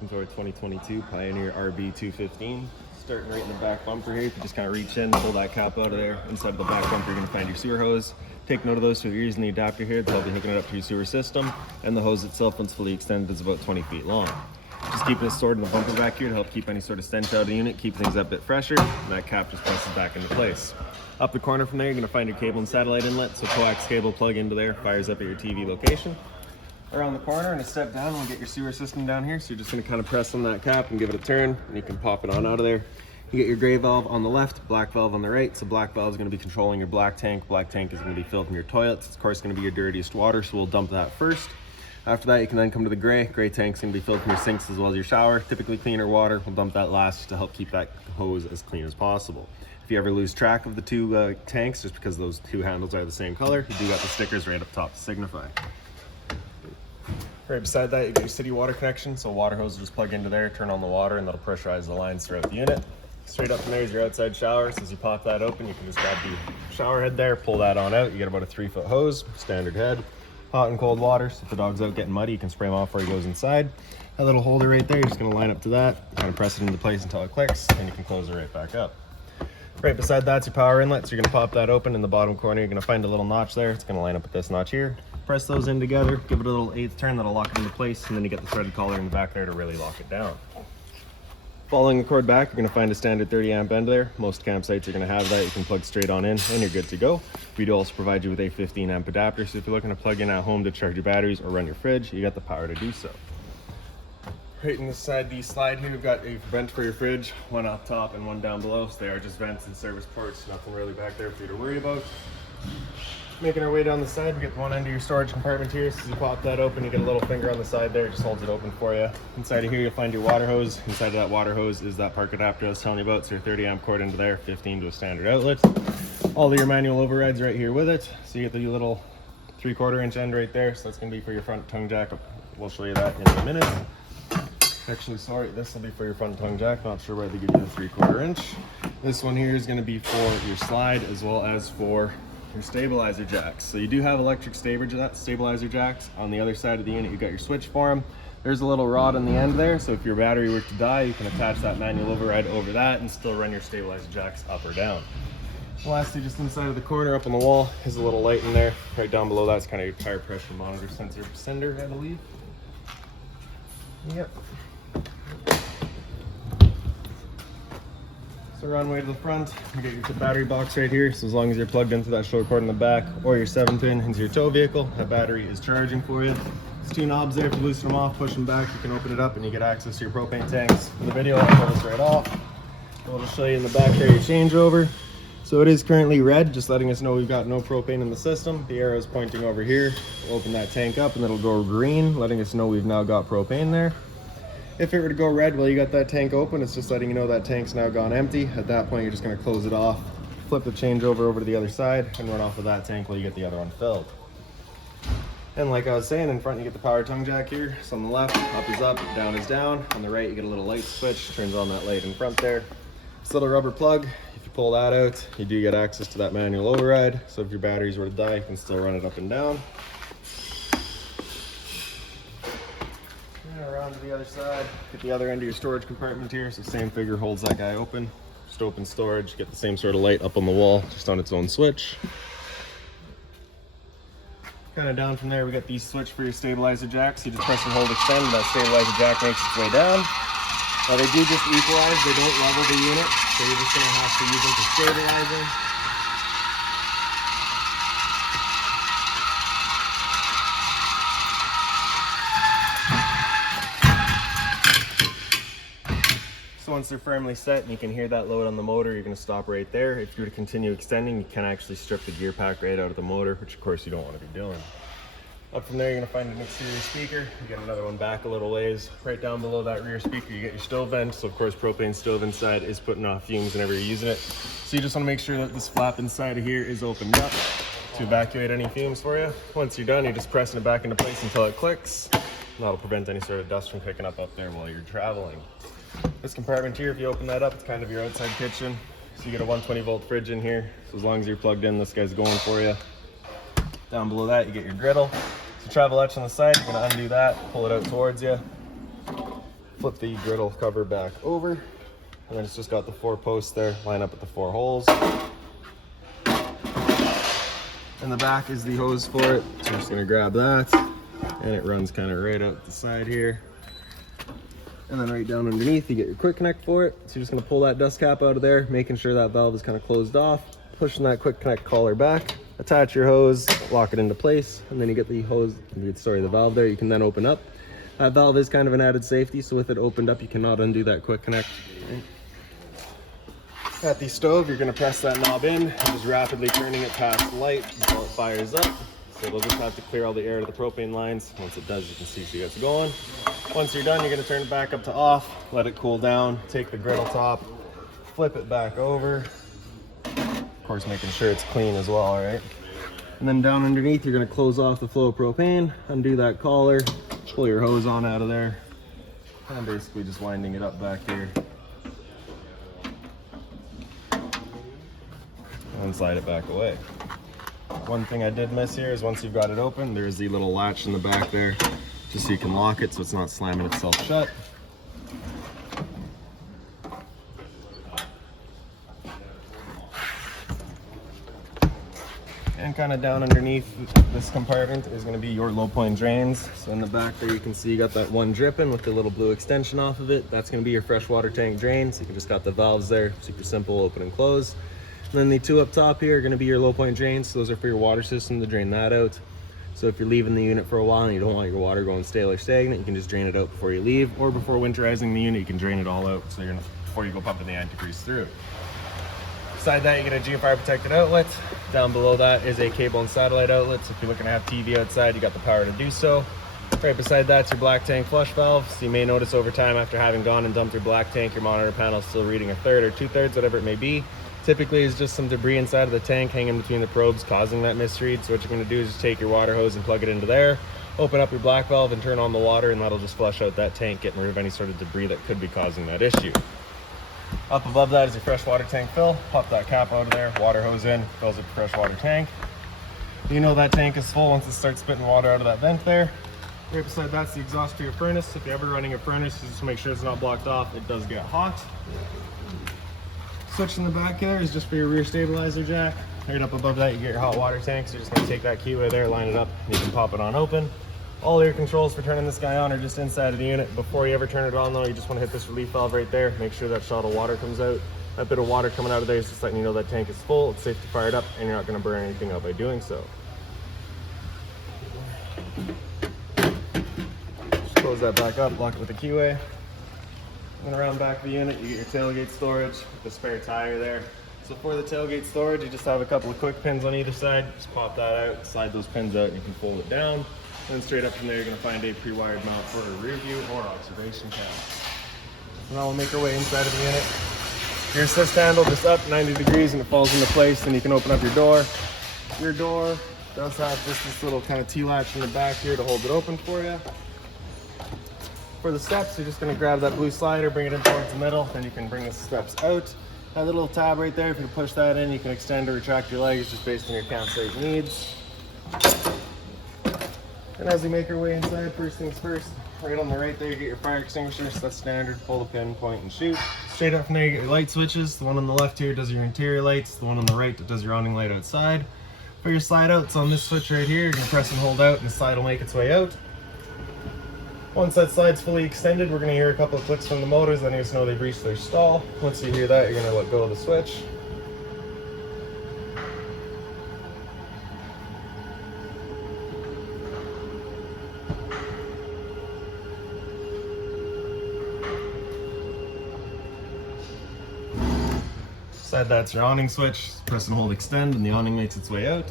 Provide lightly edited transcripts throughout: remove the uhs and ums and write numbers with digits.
looking for a 2022 Pioneer RB215. Starting right in the back bumper here, you can just kind of reach in, pull that cap out of there. Inside of the back bumper, you're going to find your sewer hose. Take note of those, so if you're using the adapter here, they'll be hooking it up to your sewer system. And the hose itself, once fully extended, is about 20 feet long. Just keeping it stored in the bumper back here to help keep any sort of stench out of the unit, keep things a bit fresher, and that cap just presses back into place. Up the corner from there, you're going to find your cable and satellite inlet, so coax cable plug into there, fires up at your TV location. Around the corner and a step down, we'll get your sewer system down here, so you're just going to kind of press on that cap and give it a turn, and you can pop it on out of there. You get your gray valve on the left, black valve on the right. So black valve is going to be controlling your black tank. Black tank is going to be filled from your toilets. It's of course going to be your dirtiest water, so we'll dump that first. After that, you can then come to the gray. Gray tank's going to be filled from your sinks as well as your shower. Typically cleaner water. We'll dump that last to help keep that hose as clean as possible. If you ever lose track of the two tanks, just because those two handles are the same color, you do got the stickers right up top to signify. Right beside that, you got your city water connection. So water hose will just plug into there, turn on the water, and that'll pressurize the lines throughout the unit. Straight up from there is your outside shower. So as you pop that open, you can just grab the shower head there, pull that on out. You get about a 3-foot hose, standard head. Hot and cold water, so if the dog's out getting muddy, you can spray him off before he goes inside. That little holder right there, you're just gonna line up to that, kind of press it into place until it clicks, and you can close it right back up. Right beside that's your power inlet, so you're gonna pop that open. In the bottom corner, you're gonna find a little notch there. It's gonna line up with this notch here. Press those in together, give it a little 1/8 turn, that'll lock it into place, and then you get the threaded collar in the back there to really lock it down. Following the cord back, you're going to find a standard 30 amp end there. Most campsites are going to have that. You can plug straight on in and you're good to go. We do also provide you with a 15 amp adapter, so if you're looking to plug in at home to charge your batteries or run your fridge, you got the power to do so. Right inside the slide here, we've got a vent for your fridge, one up top and one down below. So they are just vents and service ports, nothing really back there for you to worry about. Making our way down the side, we get one end of your storage compartment here. So as you pop that open, you get a little finger on the side there, it just holds it open for you. Inside of here, you'll find your water hose. Inside of that water hose is that park adapter I was telling you about. So your 30 amp cord into there, 15 to a standard outlet. All of your manual overrides right here with it. So you get the little 3/4 inch end right there. So that's gonna be for your front tongue jack. We'll show you that in a minute. Actually, sorry, this will be for your front tongue jack. Not sure why they give you the 3/4 inch. This one here is gonna be for your slide as well as for your stabilizer jacks. So you do have electric stabilizer jacks. On the other side of the unit, you got your switch for them. There's a little rod on the end there, so if your battery were to die, you can attach that manual override over that and still run your stabilizer jacks up or down. And lastly, just inside of the corner up on the wall is a little light in there. Right down below that's kind of your tire pressure monitor sender, I believe. Yep. So we're on the way to the front. You get your battery box right here. So as long as you're plugged into that short cord in the back or your 7-pin into your tow vehicle, that battery is charging for you. There's 2 knobs there. If you loosen them off, push them back, you can open it up and you get access to your propane tanks. In the video, I'll pull this right off. I'll show you in the back there your changeover. So it is currently red, just letting us know we've got no propane in the system. The arrow is pointing over here. We'll open that tank up and it'll go green, letting us know we've now got propane there. If it were to go red while you got that tank open, it's just letting you know that tank's now gone empty. At that point, you're just gonna close it off, flip the changeover over to the other side, and run off with that tank while you get the other one filled. And like I was saying, in front you get the power tongue jack here. So on the left, up is up, down is down. On the right, you get a little light switch, turns on that light in front there. This little rubber plug, if you pull that out, you do get access to that manual override. So if your batteries were to die, you can still run it up and down. Around to the other side, get the other end of your storage compartment here. So same figure holds that guy open. Just open storage, get the same sort of light up on the wall, just on its own switch. Kind of down from there, we got these switch for your stabilizer jacks. You just press and hold extend, and that stabilizer jack makes its way down. Now they do just equalize, they don't level the unit, so you're just gonna have to use them to stabilize them. So once they're firmly set and you can hear that load on the motor, you're going to stop right there. If you were to continue extending, you can actually strip the gear pack right out of the motor, which of course you don't want to be doing. Up from there, you're going to find an exterior speaker. You get another one back a little ways. Right down below that rear speaker, you get your stove vent. So of course, propane stove inside is putting off fumes whenever you're using it. So you just want to make sure that this flap inside of here is opened up to evacuate any fumes for you. Once you're done, you're just pressing it back into place until it clicks. And that'll prevent any sort of dust from picking up there while you're traveling. This compartment here, if you open that up, it's kind of your outside kitchen. So you get a 120 volt fridge in here. So as long as you're plugged in, this guy's going for you. Down below that, you get your griddle. So travel latch on the side, you're gonna undo that, pull it out towards you. Flip the griddle cover back over, and then it's just got the 4 posts there, line up with the 4 holes. In the back is the hose for it, so I'm just gonna grab that, and it runs kind of right out the side here. And then right down underneath, you get your quick connect for it. So you're just gonna pull that dust cap out of there, making sure that valve is kind of closed off, pushing that quick connect collar back, attach your hose, lock it into place, and then you get the the valve there. You can then open up. That valve is kind of an added safety, so with it opened up, you cannot undo that quick connect. At the stove, you're gonna press that knob in, and just rapidly turning it past the light until it fires up. So it'll just have to clear all the air to the propane lines. Once it does, you can see she gets going. Once you're done, you're gonna turn it back up to off, let it cool down, take the griddle top, flip it back over. Of course, making sure it's clean as well, all right? And then down underneath, you're gonna close off the flow of propane, undo that collar, pull your hose on out of there, and basically just winding it up back here. And slide it back away. One thing I did miss here is once you've got it open, there's the little latch in the back there, just so you can lock it so it's not slamming itself shut. And kind of down underneath this compartment is going to be your low point drains. So in the back there you can see you got that one dripping with the little blue extension off of it. That's going to be your freshwater tank drain. So you can just got the valves there, super simple, open and close. And then the 2 up top here are going to be your low point drains. So those are for your water system to drain that out. So if you're leaving the unit for a while and you don't want your water going stale or stagnant, you can just drain it out before you leave, or before winterizing the unit, you can drain it all out. So you're gonna, before you go pumping the antifreeze through. Beside that, you get a geofire protected outlet. Down below that is a cable and satellite outlet. So if you're looking to have TV outside, you got the power to do so. Right beside that's your black tank flush valve. So you may notice over time after having gone and dumped your black tank, your monitor panel is still reading 1/3 or 2/3, whatever it may be. Typically it's just some debris inside of the tank hanging between the probes causing that misread. So what you're going to do is just take your water hose and plug it into there, open up your black valve and turn on the water, and that'll just flush out that tank, get rid of any sort of debris that could be causing that issue. Up above that is your freshwater tank fill. Pop that cap out of there, water hose in, fills up the freshwater tank. You know that tank is full once it starts spitting water out of that vent there. Right beside that's the exhaust to your furnace. If you're ever running a furnace, just make sure it's not blocked off. It does get hot. Switch in the back there is just for your rear stabilizer jack. Right up above that you get your hot water tank. So you're just going to take that keyway there, line it up, and you can pop it on open. All your controls for turning this guy on are just inside of the unit. Before you ever turn it on though, you just want to hit this relief valve right there. Make sure that shot of water comes out. That bit of water coming out of there is just letting you know that tank is full. It's safe to fire it up, and you're not going to burn anything up by doing so. Just close that back up, lock it with a keyway. And around back of the unit, you get your tailgate storage with the spare tire there. So for the tailgate storage, you just have a couple of quick pins on either side. Just pop that out, slide those pins out, and you can fold it down. And then straight up from there, you're going to find a pre-wired mount for a rear view or observation cam. Now we'll make our way inside of the unit. Your assist handle just up 90 degrees and it falls into place. Then you can open up your door. Your door does have just this little kind of T-latch in the back here to hold it open for you. For the steps, you're just going to grab that blue slider, bring it in towards the middle, then you can bring the steps out. That little tab right there, if you push that in, you can extend or retract your legs just based on your campsite needs. And as we make our way inside, first things first, right on the right there, you get your fire extinguisher. So that's standard, pull the pin, point and shoot. Straight up from there, you get your light switches. The one on the left here does your interior lights. The one on the right that does your awning light outside. For your slide outs on this switch right here, you're going to press and hold out and the slide will make its way out. Once that slide's fully extended, we're going to hear a couple of clicks from the motors, letting us know they've reached their stall. Once you hear that, you're going to let go of the switch. Beside that's your awning switch. Press and hold extend and the awning makes its way out.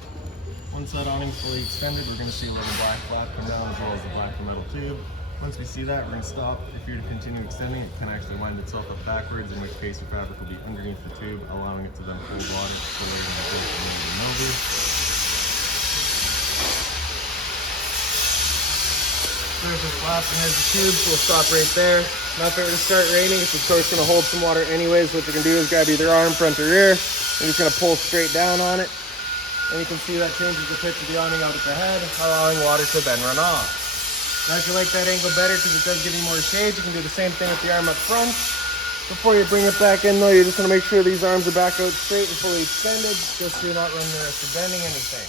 Once that awning's fully extended, we're going to see a little black flap come down as well as the black metal tube. Once we see that, we're going to stop. If you're to continue extending, it can actually wind itself up backwards, in which case your fabric will be underneath the tube, allowing it to then hold water slower than it goes from over. There's the flap and there's the tube, so we'll stop right there. Now if it were to start raining, it's of course going to hold some water anyways. What you're going to do is grab either arm, front, or rear, and you're just going to pull straight down on it. And you can see that changes the pitch of the awning out at the head, allowing water to then run off. Now if you like that angle better because it does give you more shade, you can do the same thing with the arm up front. Before you bring it back in though, you just want to make sure these arms are back out straight and fully extended, just so you're not running the risk of bending anything.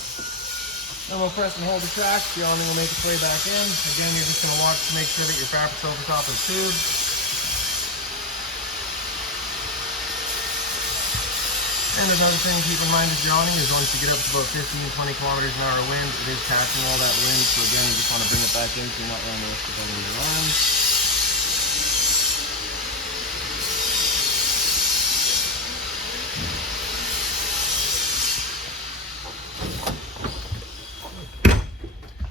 Then we'll press and hold the track, the awning will make its way back in. Again, you're just going to watch to make sure that your fabric's over top of the tube. And another thing to keep in mind with your awning is once you get up to about 15 to 20 kilometers an hour wind, it is catching all that wind, so again, you just want to bring it back in so you're not running the risk of bending your arms.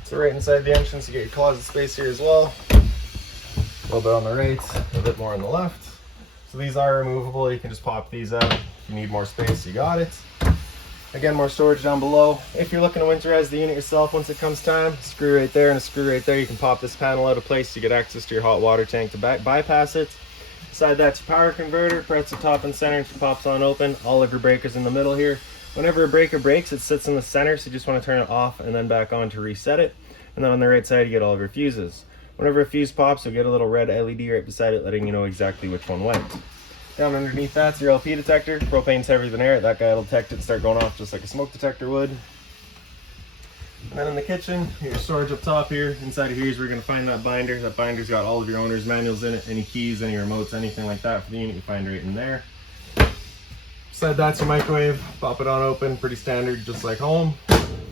So right inside the entrance, you get your closet space here as well. A little bit on the right, a bit more on the left. So these are removable, you can just pop these out. If you need more space, you got it. Again, more storage down below. If you're looking to winterize the unit yourself once it comes time, screw right there and a screw right there. You can pop this panel out of place to get access to your hot water tank to bypass it. Beside that's your power converter, press the top and center, it pops on open. All of your breakers in the middle here. Whenever a breaker breaks, it sits in the center, so you just want to turn it off and then back on to reset it. And then on the right side, you get all of your fuses. Whenever a fuse pops, you'll get a little red LED right beside it, letting you know exactly which one went. Down underneath that's your LP detector. Propane's heavier than air. That guy will detect it and start going off just like a smoke detector would. And then in the kitchen, your storage up top here. Inside of here is where you're going to find that binder. That binder's got all of your owner's manuals in it. Any keys, any remotes, anything like that for the unit, you find right in there. Beside that's your microwave. Pop it on open, pretty standard, just like home.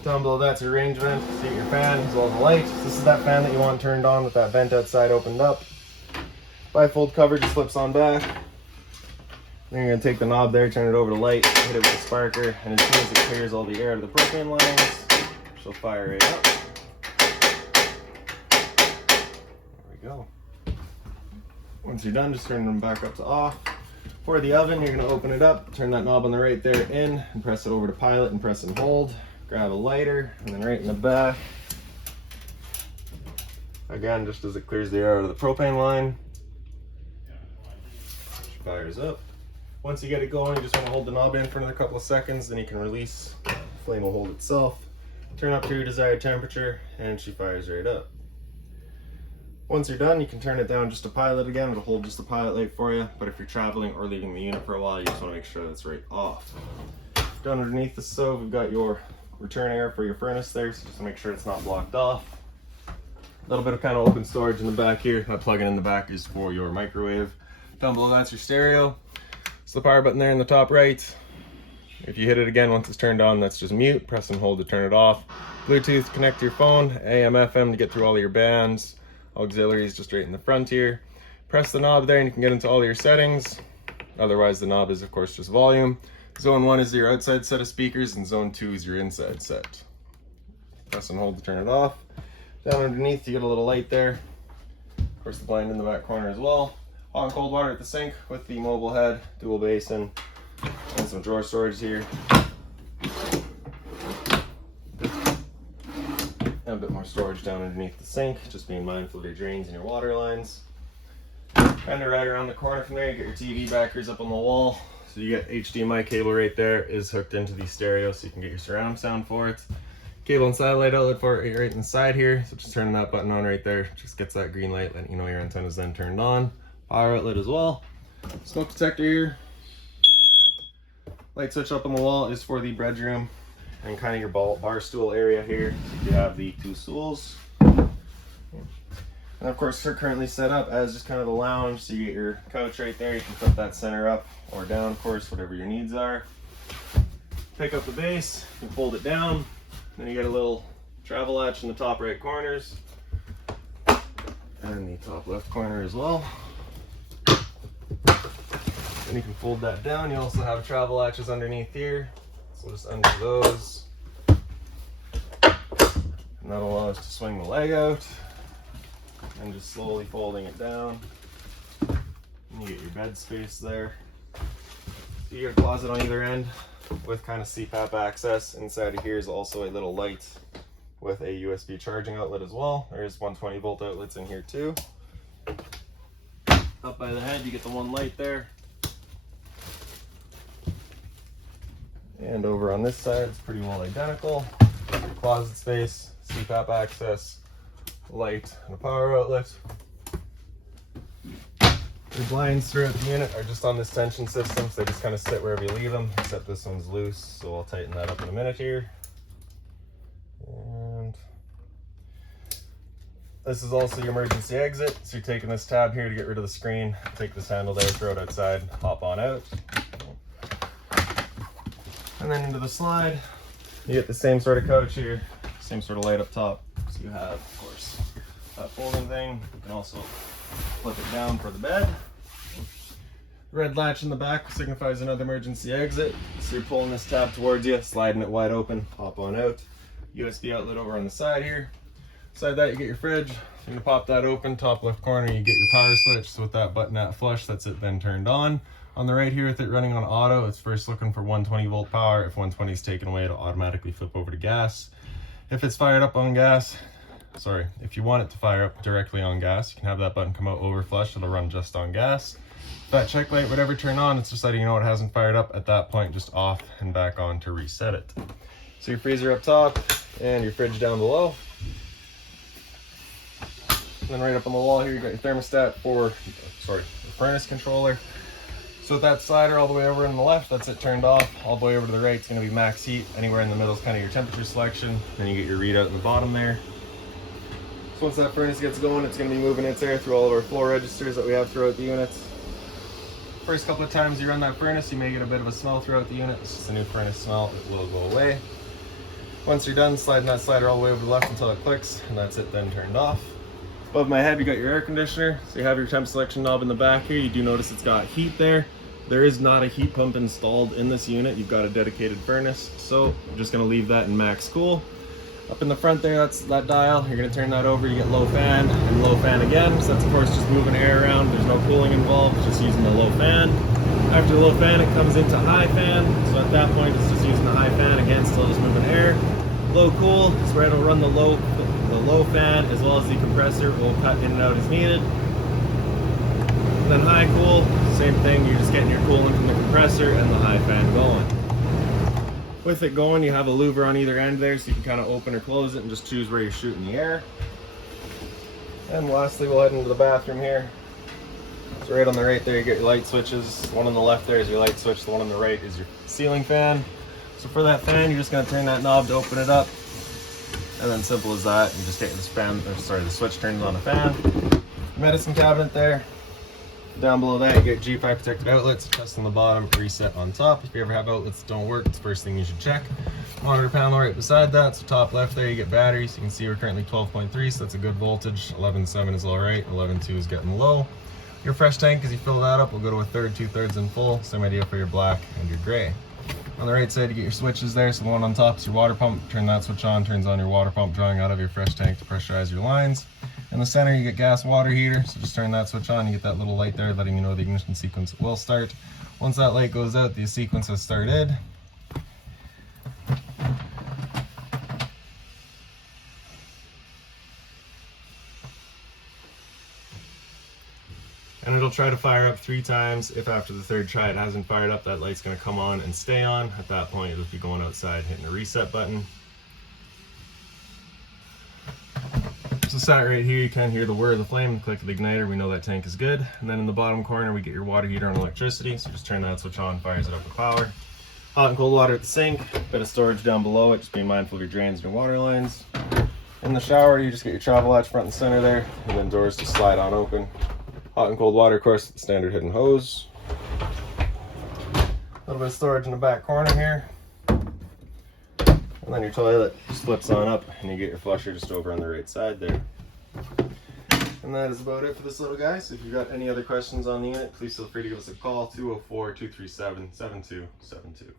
Down below that's your range vent. See your fan as well as the light. This is that fan that you want turned on with that vent outside opened up. Bifold cover just flips on back. Then you're going to take the knob there, turn it over to light, hit it with a sparker, and as soon as it clears all the air out of the propane lines, she'll fire right up. There we go. Once you're done, just turn them back up to off. For the oven, you're going to open it up, turn that knob on the right there in, and press it over to pilot and press and hold. Grab a lighter, and then right in the back, again, just as it clears the air out of the propane line, she fires up. Once you get it going, you just want to hold the knob in for another couple of seconds, then you can release. The flame will hold itself. Turn up to your desired temperature, and she fires right up. Once you're done, you can turn it down just to pilot again. It'll hold just the pilot light for you, but if you're traveling or leaving the unit for a while, you just want to make sure that's right off. Down underneath the stove, we've got your return air for your furnace there, so just to make sure it's not blocked off. A little bit of kind of open storage in the back here. That plug-in in the back is for your microwave. Down below that's your stereo. So the power button there in the top right. If you hit it again once it's turned on, that's just mute. Press and hold to turn it off. Bluetooth, connect to your phone. AM, FM to get through all of your bands. Auxiliaries just right in the front here. Press the knob there and you can get into all of your settings. Otherwise the knob is of course just volume. Zone 1 is your outside set of speakers and zone 2 is your inside set. Press and hold to turn it off. Down underneath you get a little light there. Of course the blind in the back corner as well. Hot and cold water at the sink with the mobile head, dual basin, and some drawer storage here. And a bit more storage down underneath the sink, just being mindful of your drains and your water lines. And right around the corner from there, you get your TV backers up on the wall. So you get HDMI cable right there is hooked into the stereo so you can get your surround sound for it. Cable and satellite outlet for it right inside here. So just turning that button on right there, just gets that green light letting you know your antenna's then turned on. Power outlet as well. Smoke detector here. Light switch up on the wall is for the bedroom and kind of your bar stool area here. So you have the 2 stools. And of course they're currently set up as just kind of the lounge. So you get your couch right there. You can put that center up or down, of course, whatever your needs are. Pick up the base, you can fold it down. Then you get a little travel latch in the top right corners and the top left corner as well. Then you can fold that down. You also have travel latches underneath here. So just undo those. And that'll allow us to swing the leg out. And just slowly folding it down. And you get your bed space there. So you get a closet on either end with kind of CPAP access. Inside of here is also a little light with a USB charging outlet as well. There's 120 volt outlets in here too. Up by the head, you get the one light there. And over on this side, it's pretty well identical. Closet space, CPAP access, light, and a power outlet. The blinds throughout the unit are just on this tension system, so they just kind of sit wherever you leave them, except this one's loose, so I'll tighten that up in a minute here. And this is also your emergency exit, so you're taking this tab here to get rid of the screen, take this handle there, throw it outside, hop on out. And then into the slide, you get the same sort of couch here, same sort of light up top. So you have, of course, that folding thing. You can also flip it down for the bed. Red latch in the back signifies another emergency exit. So you're pulling this tab towards you, sliding it wide open, hop on out. USB outlet over on the side here. Beside that, you get your fridge. You're gonna pop that open, top left corner, you get your power switch. So with that button at flush, that's it then turned on. On the right here, with it running on auto, it's first looking for 120 volt power. If 120 is taken away, it'll automatically flip over to gas. If it's fired up on gas, if you want it to fire up directly on gas, you can have that button come out over flush, it'll run just on gas. If that check light would ever turn on, it's just letting you know it hasn't fired up. At that point, just off and back on to reset it. So your freezer up top and your fridge down below. And then right up on the wall here, you got your thermostat for, the furnace controller. So with that slider all the way over on the left, that's it turned off. All the way over to the right, it's gonna be max heat. Anywhere in the middle is kind of your temperature selection. Then you get your readout in the bottom there. So once that furnace gets going, it's gonna be moving its air through all of our flow registers that we have throughout the units. First couple of times you run that furnace, you may get a bit of a smell throughout the unit. It's just a new furnace smell, it will go away. Once you're done, sliding that slider all the way over to the left until it clicks, and that's it then turned off. Above my head, you got your air conditioner. So you have your temp selection knob in the back here. You do notice it's got heat there. There is not a heat pump installed in this unit. You've got a dedicated furnace. So I'm just gonna leave that in max cool. Up in the front there, that's that dial. You're gonna turn that over, you get low fan and low fan again. So that's of course just moving air around. There's no cooling involved, it's just using the low fan. After the low fan, it comes into high fan. So at that point, it's just using the high fan, again, still just moving air. Low cool is where it'll run the low fan as well as the compressor will cut in and out as needed. And then high cool, same thing, you're just getting your coolant from the compressor and the high fan going. With it going, you have a louver on either end there so you can kind of open or close it and just choose where you're shooting the air. And lastly, we'll head into the bathroom here. So right on the right there, you get your light switches. The one on the left there is your light switch, the one on the right is your ceiling fan. So for that fan, you're just gonna turn that knob to open it up. And then simple as that, you just get this the switch turned on a fan. Medicine cabinet there. Down below that, you get G5 protected outlets, test on the bottom, reset on top. If you ever have outlets that don't work, it's the first thing you should check. Monitor panel right beside that, so top left there, you get batteries. You can see we're currently 12.3, so that's a good voltage. 11.7 is all right, 11.2 is getting low. Your fresh tank, as you fill that up, will go to a third, 2/3 in full. Same idea for your black and your gray. On the right side, you get your switches there. So the one on top is your water pump. Turn that switch on, turns on your water pump, drawing out of your fresh tank to pressurize your lines. In the center, you get gas water heater. So just turn that switch on, you get that little light there letting you know the ignition sequence will start. Once that light goes out, the sequence has started. And it'll try to fire up 3 times. If after the 3rd try it hasn't fired up, that light's gonna come on and stay on. At that point, it'll be going outside, hitting the reset button. So sat right here, you can hear the whir of the flame, click of the igniter, we know that tank is good. And then in the bottom corner, we get your water heater and electricity. So just turn that switch on, fires it up with power. Hot and cold water at the sink, bit of storage down below it, just being mindful of your drains and your water lines. In the shower, you just get your travel latch front and center there, and then doors just slide on open. Hot and cold water, of course, the standard hidden hose. A little bit of storage in the back corner here. And then your toilet just flips on up and you get your flusher just over on the right side there. And that is about it for this little guy. So if you've got any other questions on the unit, please feel free to give us a call, 204-237-7272.